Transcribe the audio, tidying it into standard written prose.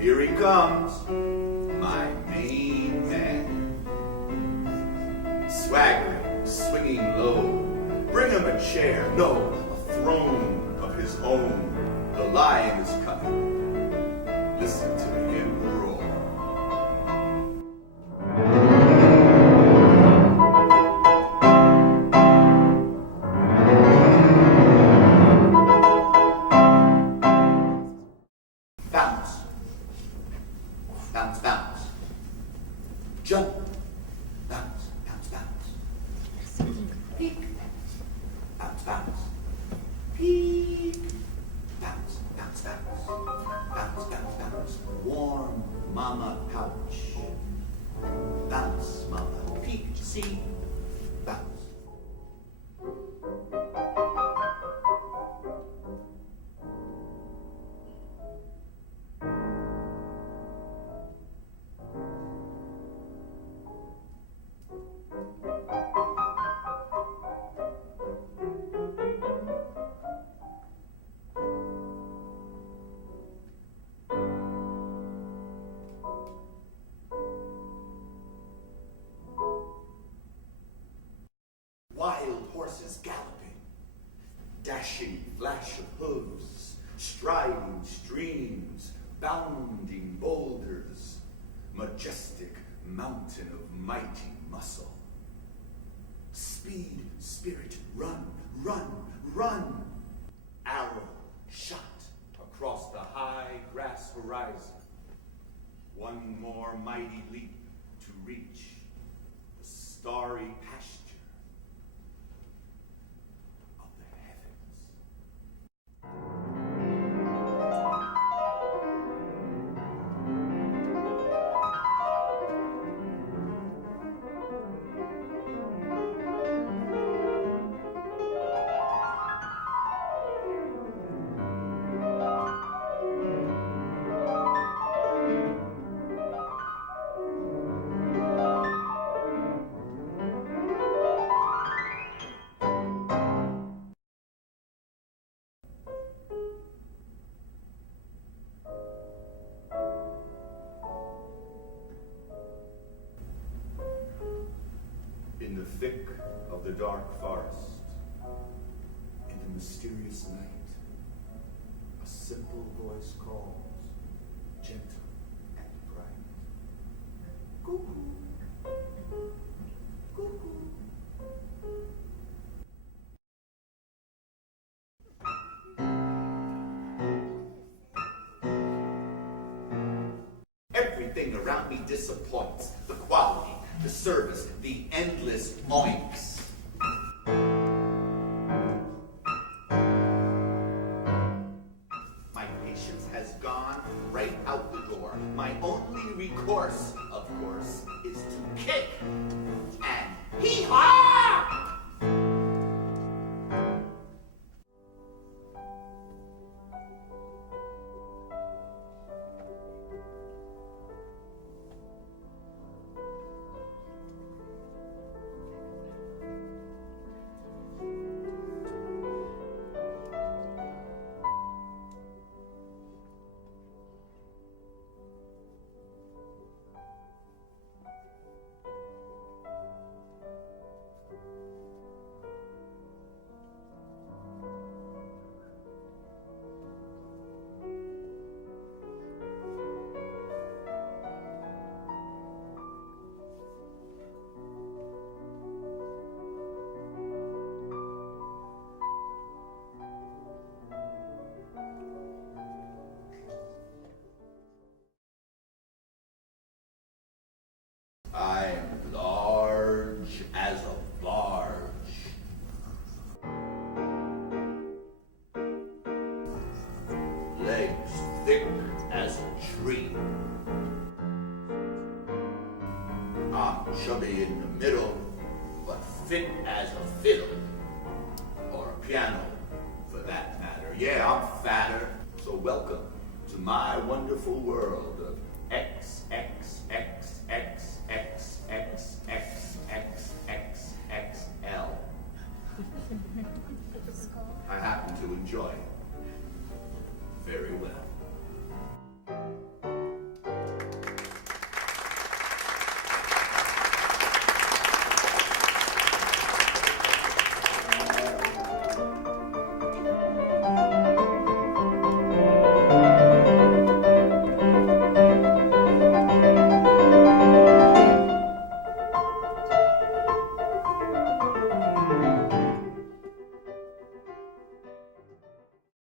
Here he comes, my main man. Swaggering, swinging low. Bring him a chair, no, a throne of his own. The lion is coming. Listen to him roar. Bounce. Bounce, bounce. Jump. Bounce, bounce, bounce. Peek. Bounce, bounce. Peek. Bounce, bounce, bounce. Bounce, bounce, bounce. Warm mama pouch. Bounce, mama. Peek, see. Bounce. Wild horses galloping, dashing flash of hooves, striding streams, bounding boulders, majestic mountain of mighty muscle. Speed, spirit, run, run, run. Arrow shot across the high grass horizon. One more mighty leap to reach the starry pasture of the heavens. In the thick of the dark forest, in the mysterious night, a simple voice calls, gentle and bright. Cuckoo, cuckoo. Everything around me disappoints. The quality, the service, the endless oinks. My patience has gone right out the door. My only recourse, of course, is to kick and hee-haw! I'm large as a barge. Legs thick as a tree. I'm chubby in the middle, but fit as a fiddle. Or a piano, for that matter. Yeah, I'm fatter. So welcome to my wonderful world of X, X, X, X, X, X, X, X, X, X, L. I happen to enjoy it very well.